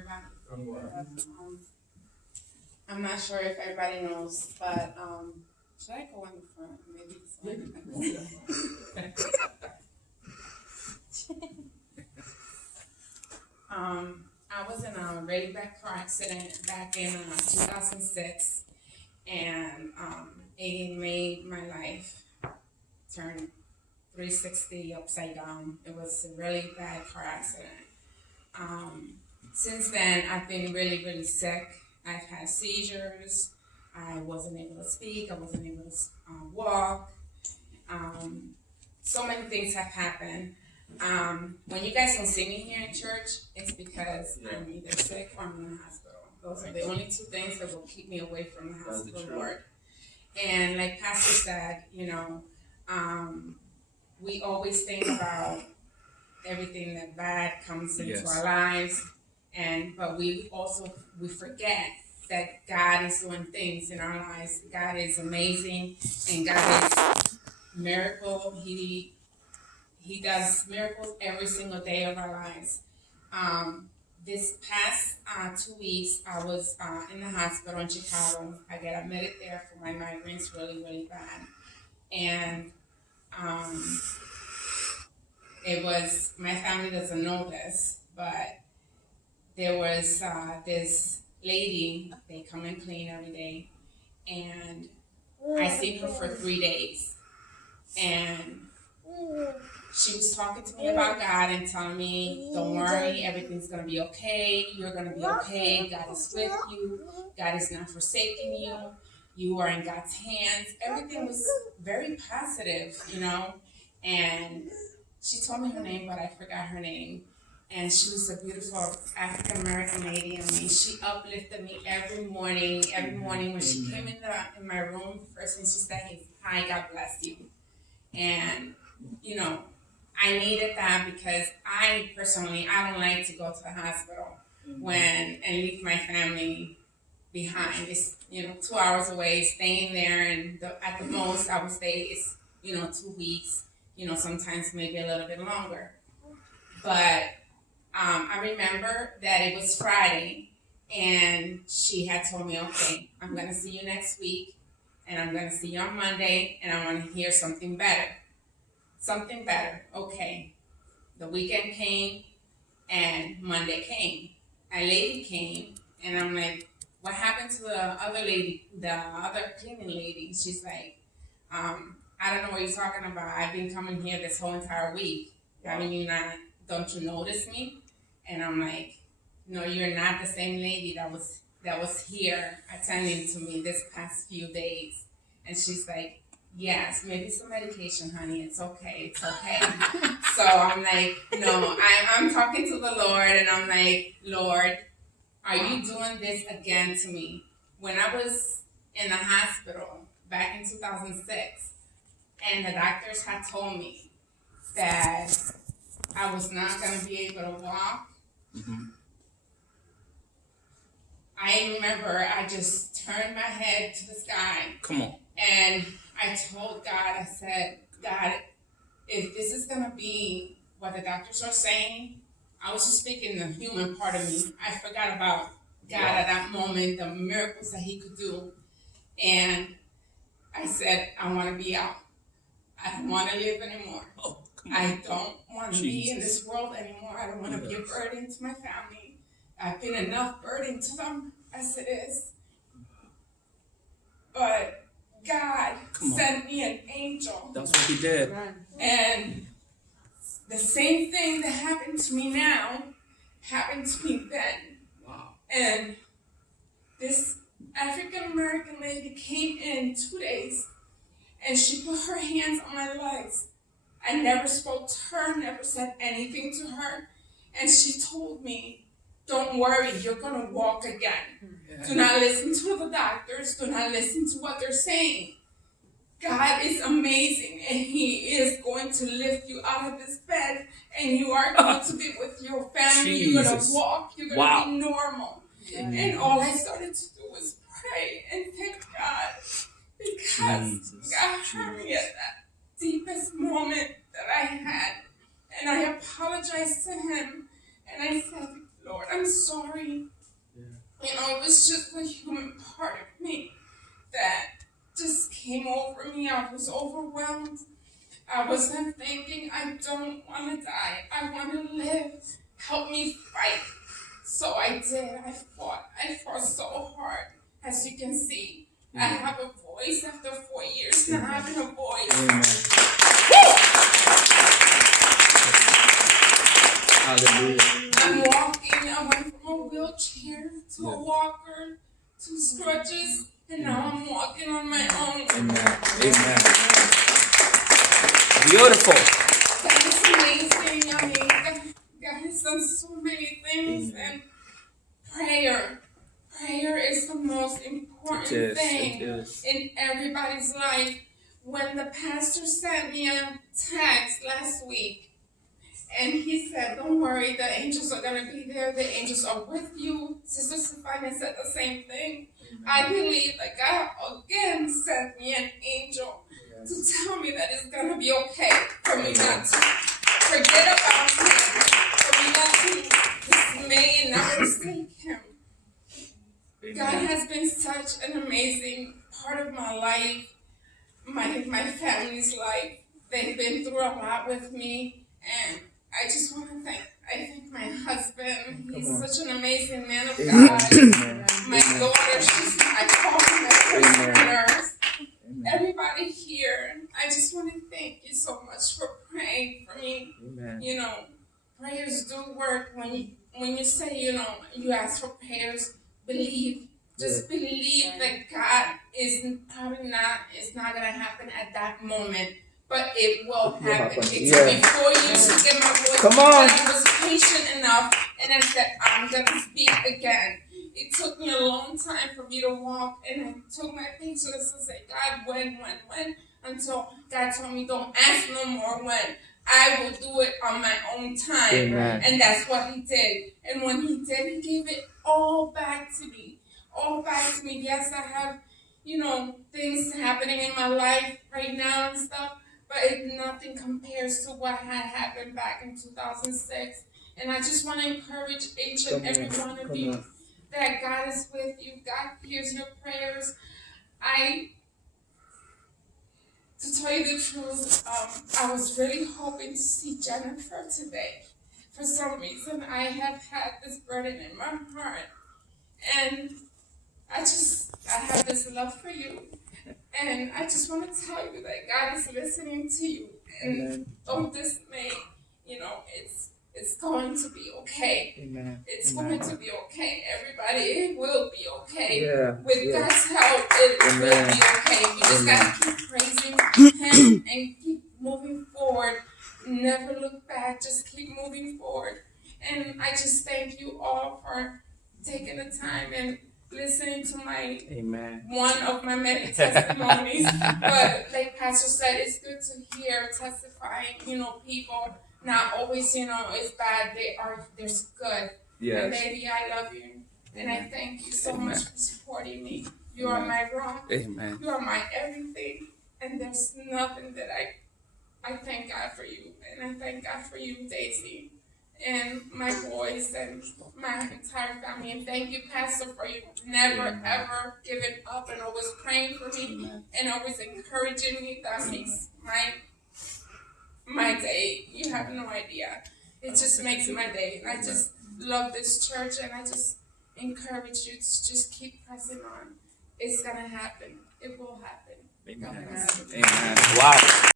everybody. I'm not sure if everybody knows, but should I go in the front? Maybe I was in a really bad car accident back in 2006, and it made my life turn 360 upside down. It was a really bad car accident. Since then, I've been really, really sick. I've had seizures. I wasn't able to speak. I wasn't able to walk. So many things have happened. When you guys don't see me here in church, it's because I'm either sick or I'm in the hospital. Those are the only two things that will keep me away from the hospital work. And like Pastor said, we always think about everything that bad comes into our lives, but we forget that God is doing things in our lives. God is amazing, and God is miracle. He does miracles every single day of our lives. This past 2 weeks, I was in the hospital in Chicago. I got admitted there for my migraines really, really bad. And it was, my family doesn't know this, but there was this lady, they come and clean every day, and I seen her for 3 days. And she was talking to me about God and telling me, don't worry, everything's going to be okay. You're going to be okay. God is with you. God is not forsaking you. You are in God's hands. Everything was very positive, And she told me her name, but I forgot her name. And she was a beautiful African-American lady. I mean, she uplifted me every morning. Every morning when she came in my room, the first thing she said is, hi, God bless you. And, I needed that because I don't like to go to the hospital and leave my family behind. It's, 2 hours away, staying there, and at the most I would stay is, 2 weeks, sometimes maybe a little bit longer. But I remember that it was Friday, and she had told me, okay, I'm going to see you next week, and I'm going to see you on Monday, and I want to hear something better. Something better. Okay. The weekend came, and Monday came. A lady came, and I'm like, what happened to the other lady, the other cleaning lady? She's like, I don't know what you're talking about. I've been coming here this whole entire week. Don't you notice me? And I'm like, no, you're not the same lady that was here attending to me this past few days. And she's like, yes, maybe some medication, honey. It's okay. It's okay. So I'm like, no, I'm talking to the Lord, and I'm like, Lord, are you doing this again to me? When I was in the hospital back in 2006, and the doctors had told me that I was not going to be able to walk, I remember I just turned my head to the sky. Come on. And I told God, I said, God, if this is going to be what the doctors are saying, I was just speaking the human part of me. I forgot about God at that moment, the miracles that he could do. And I said, I want to be out. I don't want to live anymore. I don't want to be in this world anymore. I don't want to be a burden to my family. I've been enough burden to them as it is. But God sent me an angel. That's what he did. And the same thing that happened to me now happened to me then. Wow. And this African-American lady came in 2 days, and she put her hands on my legs. I never spoke to her, never said anything to her. And she told me, don't worry, you're going to walk again. Yeah. Do not listen to the doctors. Do not listen to what they're saying. God is amazing, and he is going to lift you out of this bed, and you are going to be with your family. Jesus. You're going to walk. You're going to be normal. Yeah. And all I started to do was pray and thank God, because God heard me at that deepest moment that I had. And I apologized to him, and I said, Lord, I'm sorry. It was just a human part of me that just came over me. I was overwhelmed. I wasn't thinking, I don't want to die. I want to live. Help me fight. So I did. I fought. I fought so hard. As you can see, I have a voice after 4 years now having a voice. Hallelujah. I'm walking. I went from a wheelchair to a walker to crutches, and now I'm walking on my own. Amen. Amen. Beautiful. God is amazing. I mean, God has done so many things, and prayer is the most important thing in everybody's life. When the pastor sent me a text last week, and he said, don't worry, the angels are going to be there. The angels are with you. Sister Stefania said the same thing. I believe that God again sent me an angel to tell me that it's going to be okay for me not to forget about him, for me not to dismay and not forsake him. God has been such an amazing part of my life, my family's life. They've been through a lot with me, and I just want to thank my husband. He's such an amazing man of God. My daughter, I call her my personal nurse. Everybody here, I just want to thank you so much for praying for me. You know, prayers do work. When you say, you ask for prayers, believe. Just believe that God is probably not, it's not going to happen at that moment. But it will happen. It took me 4 years to get my voice. Come on. But I was patient enough, and I said, I'm going to speak again. It took me a long time for me to walk, and I took my patience and said, God, when? Until God told me, don't ask no more when. I will do it on my own time. Amen. And that's what he did. And when he did, he gave it all back to me. All back to me. Yes, I have, things happening in my life right now and stuff. But nothing compares to what had happened back in 2006. And I just want to encourage each and every one of you that God is with you. God hears your prayers. To tell you the truth, I was really hoping to see Jennifer today. For some reason, I have had this burden in my heart. And I have this love for you. And I just want to tell you that God is listening to you. And don't dismay. It's going to be okay. Amen. It's going to be okay. Everybody, it will be okay. With God's help, it will be okay. You just got to keep praising him and keep moving forward. Never look back. Just keep moving forward. And I just thank you all for taking the time and listening to one of my many testimonies. But like Pastor said, it's good to hear testifying, people not always, it's bad. There's good. Yes. And baby, I love you. And I thank you so much for supporting me. You are my rock. Amen. You are my everything. And there's nothing that I thank God for you. And I thank God for you, Daisy, and my boys and my entire family. And thank you, Pastor, for you never, ever giving up and always praying for me and always encouraging me. That makes my day. You have no idea. It just makes my day. And I just love this church, and I just encourage you to just keep pressing on. It's going to happen. It will happen. Amen. Amen. Wow.